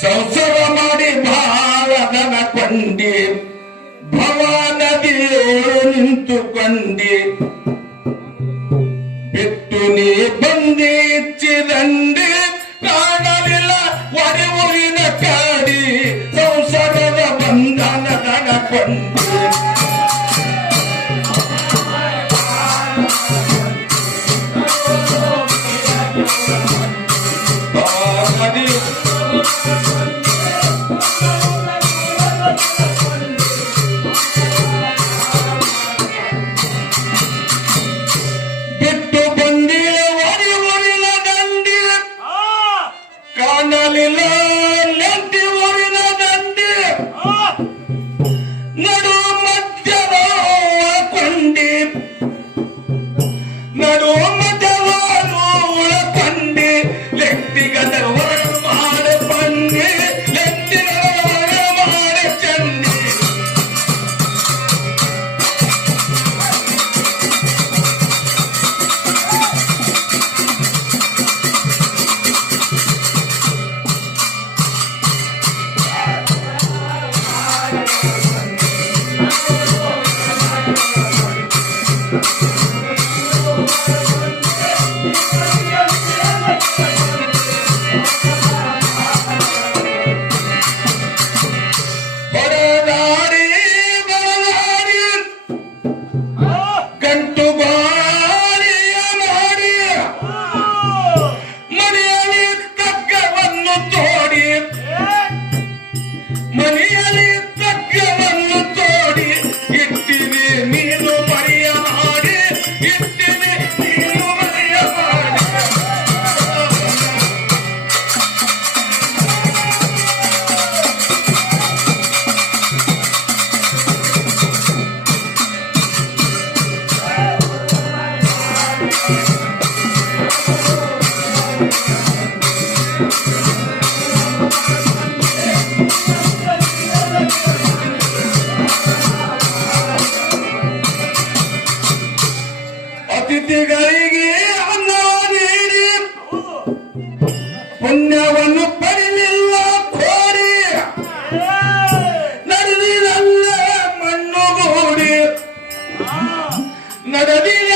ಸಂಸಾರ ಮಾಡಿ ಭಾರತನ ಕೊಂಡಿ ಭವಾನದಿಯೋ ನಿಂತುಕೊಂಡಿ ಪುಣ್ಯವನ್ನು ಪಡಿಲಿಲ್ಲ ಕೋರಿ. ನಡೆದಿರಲ್ಲ ಮಣ್ಣುಗೂಡಿ ನಡೆದಿರಲ್ಲ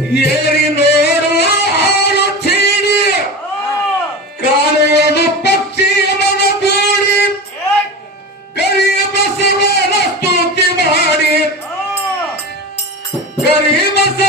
Yeah, arriba,